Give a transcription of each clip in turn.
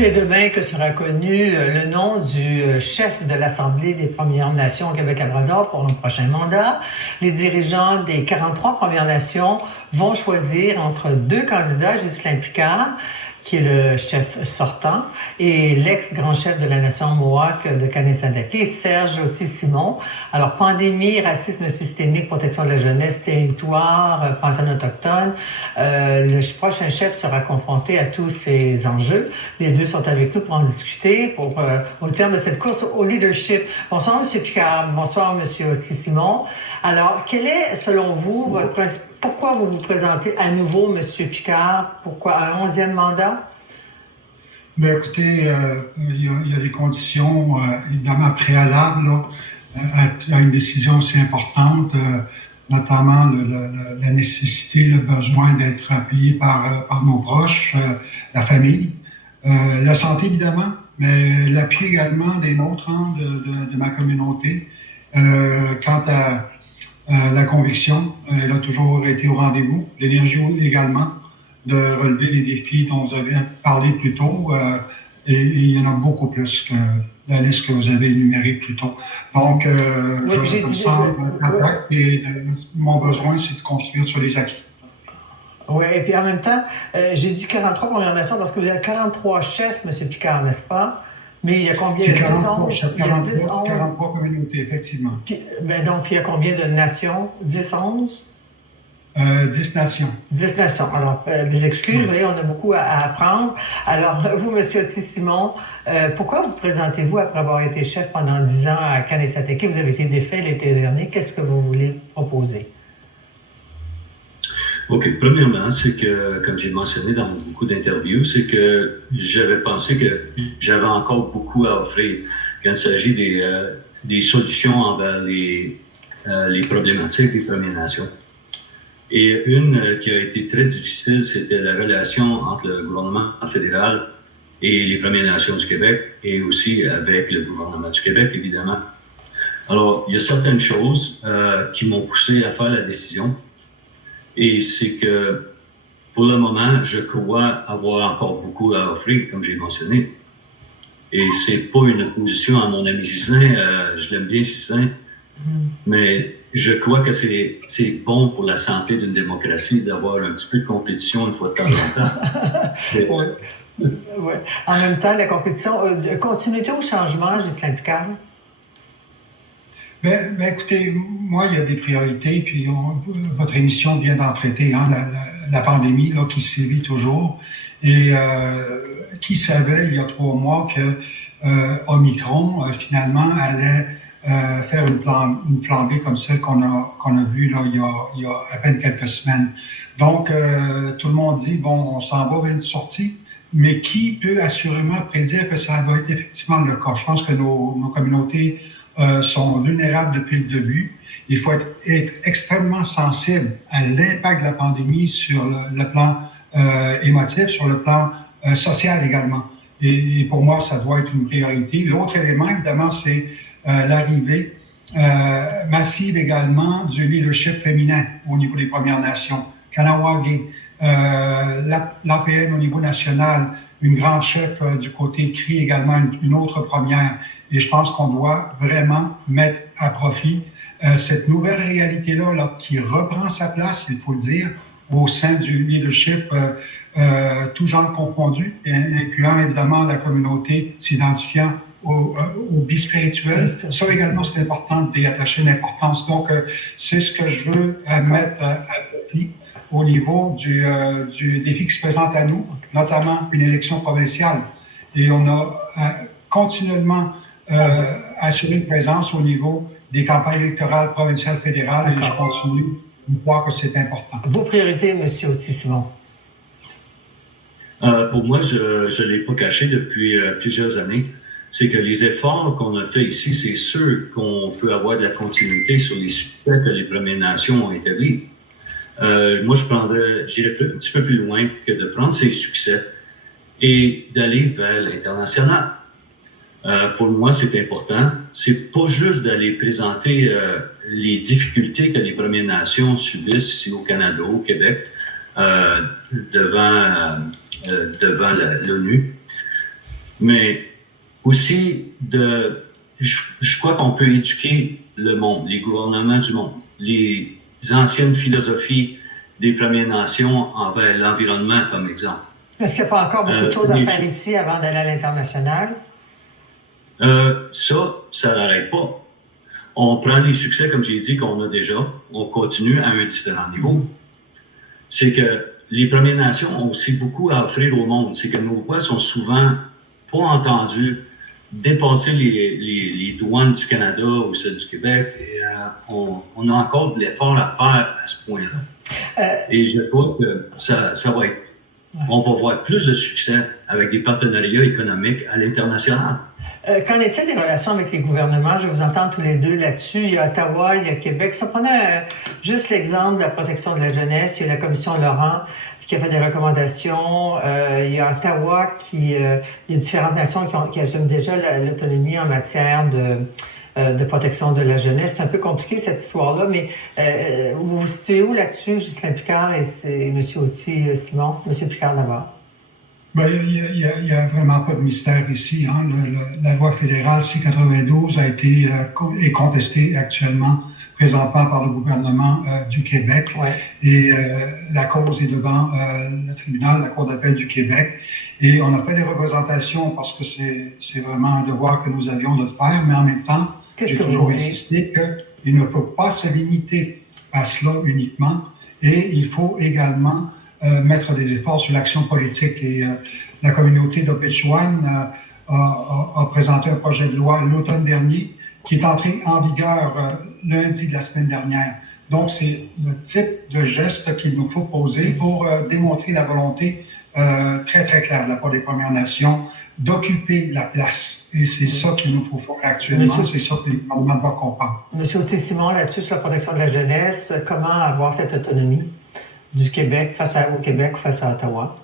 C'est demain que sera connu le nom du chef de l'Assemblée des Premières Nations au Québec-Labrador pour le prochain mandat. Les dirigeants des 43 Premières Nations vont choisir entre deux candidats, Ghislain Picard, qui est le chef sortant, et l'ex-grand chef de la nation Mohawk de Kanesatake, Serge Auty-Simon. Alors, pandémie, racisme systémique, protection de la jeunesse, territoire, pensionnat autochtone. Le prochain chef sera confronté à tous ces enjeux. Les deux sont avec nous pour en discuter au terme de cette course au leadership. Bonsoir, M. Picard. Bonsoir, M. Auty-Simon. Alors, quel est, selon vous, pourquoi vous vous présentez à nouveau, M. Picard? Pourquoi un 11e mandat? Bien, écoutez, il y a des conditions évidemment préalables là, à une décision aussi importante, notamment la nécessité, le besoin d'être appuyé par nos proches, la famille, la santé évidemment, mais l'appui également des nôtres, hein, de ma communauté. Quant à la conviction, elle a toujours été au rendez-vous. L'énergie également de relever les défis dont vous avez parlé plus tôt. Et il y en a beaucoup plus que la liste que vous avez énumérée plus tôt. Donc, je me sens attaque et mon besoin, c'est de construire sur les acquis. Oui, et puis en même temps, j'ai dit 43 Premières Nations parce que vous avez 43 chefs, M. Picard, n'est-ce pas? Mais il y a combien? C'est 43 communautés, effectivement. Puis, donc, il y a combien de nations? 10, 11? 10 nations. 10 nations. Alors, mes excuses, vous voyez, on a beaucoup à apprendre. Alors, vous, M. Auty-Simon, pourquoi vous présentez-vous après avoir été chef pendant 10 ans à Kanesatake? Vous avez été défait l'été dernier. Qu'est-ce que vous voulez proposer? OK. Premièrement, c'est que, comme j'ai mentionné dans beaucoup d'interviews, c'est que j'avais pensé que j'avais encore beaucoup à offrir quand il s'agit des solutions envers les problématiques des Premières Nations. Et une qui a été très difficile, c'était la relation entre le gouvernement fédéral et les Premières Nations du Québec, et aussi avec le gouvernement du Québec, évidemment. Alors, il y a certaines choses qui m'ont poussé à faire la décision. Et c'est que, pour le moment, je crois avoir encore beaucoup à offrir, comme j'ai mentionné. Et c'est pas une opposition à mon ami Ghislain, je l'aime bien, Ghislain, mais je crois que c'est bon pour la santé d'une démocratie d'avoir un petit peu de compétition une fois de temps en temps. Oui. En même temps, la compétition, continuité ou changement, Ghislain Picard? Ben, écoutez, moi, il y a des priorités, puis votre émission vient d'en traiter, hein, la pandémie là, qui sévit toujours. Et qui savait il y a 3 mois que Omicron, finalement, allait faire une flambée comme celle qu'on a vue là, il y a à peine quelques semaines. Donc, tout le monde dit, bon, on s'en va vers une sortie, mais qui peut assurément prédire que ça va être effectivement le cas? Je pense que nos communautés sont vulnérables depuis le début. Il faut être extrêmement sensible à l'impact de la pandémie sur le plan émotif, sur le plan social également. Et pour moi, ça doit être une priorité. L'autre élément, évidemment, c'est l'arrivée massive également du leadership féminin au niveau des Premières Nations. Kahnawake, l'APN au niveau national, une grande chef du côté CRI également, une autre première. Et je pense qu'on doit vraiment mettre à profit cette nouvelle réalité-là là, qui reprend sa place, il faut le dire, au sein du leadership, tout genre confondu, incluant évidemment la communauté s'identifiant au bispirituel. Ça également, c'est important d'y attacher l'importance. Donc, c'est ce que je veux mettre à profit au niveau du défi qui se présente à nous, notamment une élection provinciale. Et on a continuellement assuré une présence au niveau des campagnes électorales provinciales, fédérales, et je continue de croire que c'est important. Vos priorités, M. Auty-Simon? Pour moi, je ne l'ai pas caché depuis plusieurs années. C'est que les efforts qu'on a faits ici, c'est sûr qu'on peut avoir de la continuité sur les succès que les Premières Nations ont établis. Moi, j'irais un petit peu plus loin que de prendre ces succès et d'aller vers l'international. Pour moi, c'est important. C'est pas juste d'aller présenter les difficultés que les Premières Nations subissent ici au Canada, au Québec, devant l'ONU. Mais aussi, je crois qu'on peut éduquer le monde, les gouvernements du monde, les anciennes philosophies des Premières Nations envers l'environnement, comme exemple. Est-ce qu'il n'y a pas encore beaucoup de choses à faire ici avant d'aller à l'international? Ça n'arrête pas. On prend les succès, comme j'ai dit, qu'on a déjà, on continue à un différent niveau. C'est que les Premières Nations ont aussi beaucoup à offrir au monde. C'est que nos voix sont souvent pas entendues, dépasser les douanes du Canada ou celles du Québec. Et, on a encore de l'effort à faire à ce point-là. Et je crois que ça va être... On va voir plus de succès avec des partenariats économiques à l'international. Qu'en est-il des relations avec les gouvernements? Je vous entends tous les deux là-dessus. Il y a Ottawa, il y a Québec. Si on prenait juste l'exemple de la protection de la jeunesse, il y a la commission Laurent qui a fait des recommandations. Il y a Ottawa il y a différentes nations qui assument déjà l'autonomie en matière de protection de la jeunesse. C'est un peu compliqué, cette histoire-là, mais vous vous situez où là-dessus, Ghislain Picard et M. Auty-Simon? M. Picard d'abord. Bien, il y a vraiment pas de mystère ici. Hein. La loi fédérale C-92 est contestée actuellement, présentement par le gouvernement du Québec. Ouais. Et la cause est devant le tribunal, la Cour d'appel du Québec. Et on a fait des représentations parce que c'est vraiment un devoir que nous avions de le faire, mais en même temps, j'ai toujours insisté qu'il ne faut pas se limiter à cela uniquement et il faut également mettre des efforts sur l'action politique. Et la communauté d'Opetchouane a présenté un projet de loi l'automne dernier qui est entré en vigueur lundi de la semaine dernière. Donc, c'est le type de geste qu'il nous faut poser pour démontrer la volonté très, très claire de la part des Premières Nations d'occuper la place. Et c'est ça qu'il nous faut faire actuellement. C'est ça que le gouvernement doit comprendre. Monsieur Auty-Simon, là-dessus, sur la protection de la jeunesse, comment avoir cette autonomie du Québec au Québec face à Ottawa?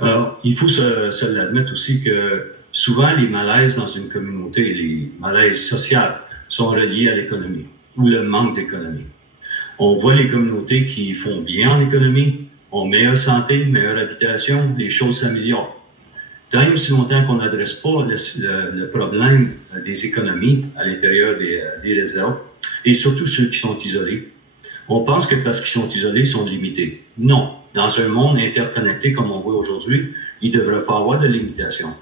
Alors, il faut se l'admettre aussi que souvent les malaises dans une communauté, les malaises sociales, sont reliés à l'économie ou le manque d'économie. On voit les communautés qui font bien en économie, ont meilleure santé, meilleure habitation, les choses s'améliorent. Tant et aussi longtemps qu'on n'adresse pas le problème des économies à l'intérieur des réserves, et surtout ceux qui sont isolés, on pense que parce qu'ils sont isolés, ils sont limités. Non. Dans un monde interconnecté comme on voit aujourd'hui, il ne devrait pas avoir de limitation.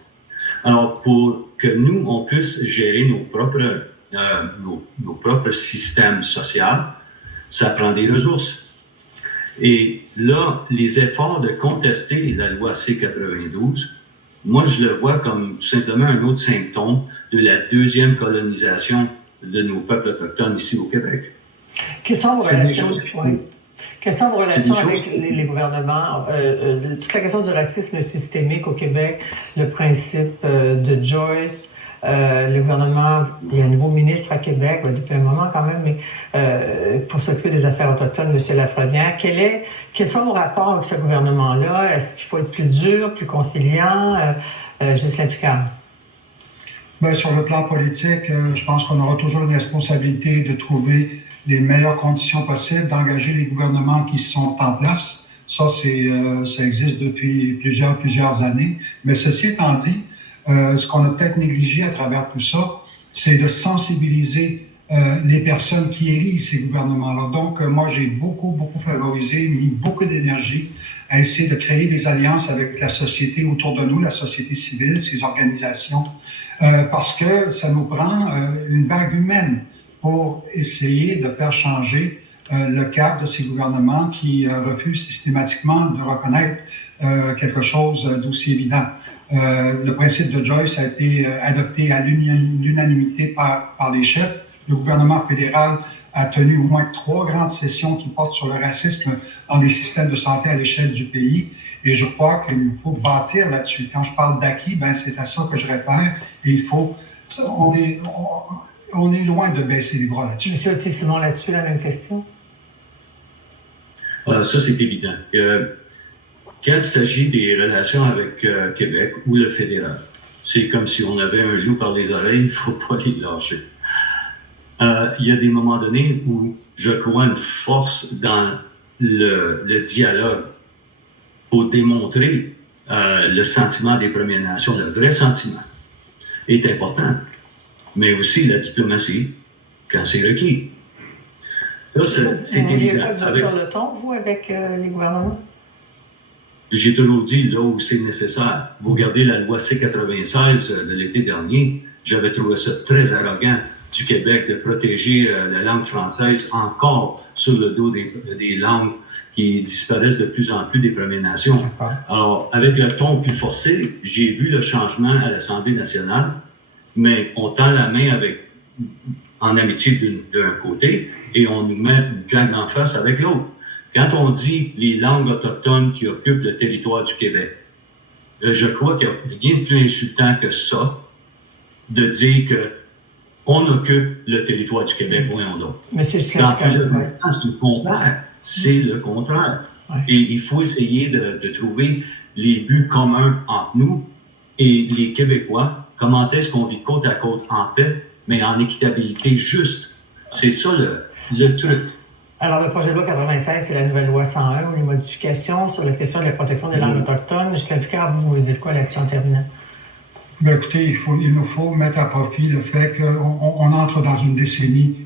Alors, pour que nous, on puisse gérer nos propres systèmes sociaux, ça prend des ressources. Et là, les efforts de contester la loi C-92, moi, je le vois comme tout simplement un autre symptôme de la deuxième colonisation de nos peuples autochtones ici au Québec. Quelles sont vos relations, avec les gouvernements? Toute la question du racisme systémique au Québec, le principe de Joyce, le gouvernement, il y a un nouveau ministre à Québec depuis un moment quand même, mais pour s'occuper des affaires autochtones, M. Lafrenière. Quels sont vos rapports avec ce gouvernement-là? Est-ce qu'il faut être plus dur, plus conciliant? Ghislain Picard. Bien, sur le plan politique, je pense qu'on aura toujours une responsabilité de trouver les meilleures conditions possibles, d'engager les gouvernements qui sont en place. Ça, ça existe depuis plusieurs années. Mais ceci étant dit, ce qu'on a peut-être négligé à travers tout ça, c'est de sensibiliser les personnes qui élisent ces gouvernements-là. Donc, moi, j'ai beaucoup favorisé, mis beaucoup d'énergie à essayer de créer des alliances avec la société autour de nous, la société civile, ces organisations, parce que ça nous prend une vague humaine pour essayer de faire changer le cap de ces gouvernements qui refusent systématiquement de reconnaître quelque chose d'aussi évident. Le principe de Joyce a été adopté à l'unanimité par les chefs. Le gouvernement fédéral a tenu au moins 3 grandes sessions qui portent sur le racisme dans les systèmes de santé à l'échelle du pays. Et je crois qu'il faut bâtir là-dessus. Quand je parle d'acquis, c'est à ça que je réfère. Et il faut... On est loin de baisser les bras là-dessus. Monsieur Auty-Simon, là-dessus, la même question? Ça, c'est évident. Quand il s'agit des relations avec Québec ou le fédéral, c'est comme si on avait un loup par les oreilles, il ne faut pas les lâcher. Il y a des moments donnés où je crois une force dans le dialogue pour démontrer le sentiment des Premières Nations, le vrai sentiment, est important. Mais aussi la diplomatie, quand c'est requis. Ça, c'est Vous n'oubliez évident. pas de dire sur le ton, vous, avec les gouvernements? J'ai toujours dit, là où c'est nécessaire. Vous regardez la loi C-96 de l'été dernier, j'avais trouvé ça très arrogant du Québec de protéger la langue française encore sur le dos des langues qui disparaissent de plus en plus des Premières Nations. Alors, avec le ton plus forcé, j'ai vu le changement à l'Assemblée nationale, mais on tend la main en amitié d'un côté et on nous met une claque d'en face avec l'autre. Quand on dit les langues autochtones qui occupent le territoire du Québec, je crois qu'il n'y a rien de plus insultant que ça, de dire qu'on occupe le territoire du Québec, voyons donc. Monsieur c'est le contraire. C'est le contraire. Ouais. Et il faut essayer de trouver les buts communs entre nous et les Québécois. Comment est-ce qu'on vit côte à côte en paix, mais en équitabilité juste? C'est ça le truc. Alors, le projet de loi 96, c'est la nouvelle loi 101 ou les modifications sur la question de la protection des langues autochtones. Justin Picard, vous dites quoi là-dessus en terminant? Bien, écoutez, il nous faut mettre à profit le fait qu'on entre dans une décennie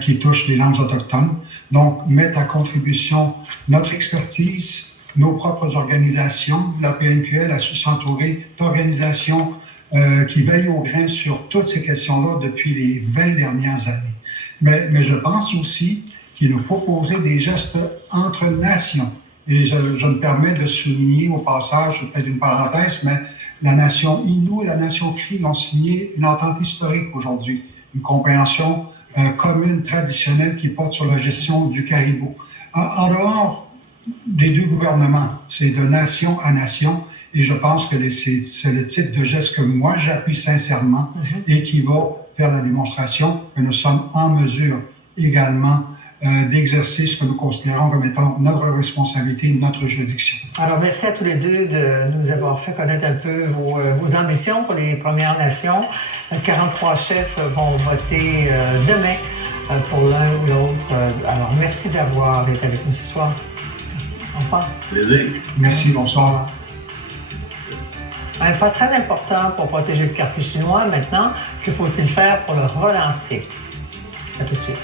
qui touche les langues autochtones. Donc, mettre à contribution notre expertise, nos propres organisations. La PNQL a su s'entourer d'organisations qui veillent au grain sur toutes ces questions-là depuis les 20 dernières années. Mais je pense aussi qu'il nous faut poser des gestes entre nations. Et je me permets de souligner au passage, peut-être une parenthèse, mais la nation Innu et la nation Cri ont signé une entente historique aujourd'hui, une compréhension commune, traditionnelle qui porte sur la gestion du caribou. En dehors des deux gouvernements, c'est de nation à nation, et je pense que c'est le type de geste que moi j'appuie sincèrement et qui va faire la démonstration que nous sommes en mesure également d'exercer ce que nous considérons comme étant notre responsabilité, notre juridiction. Alors, merci à tous les deux de nous avoir fait connaître un peu vos ambitions pour les Premières Nations. 43 chefs vont voter demain pour l'un ou l'autre. Alors, merci d'avoir été avec nous ce soir. Merci. Au revoir. Merci, bonsoir. Un pas très important pour protéger le quartier chinois maintenant. Que faut-il faire pour le relancer? À tout de suite.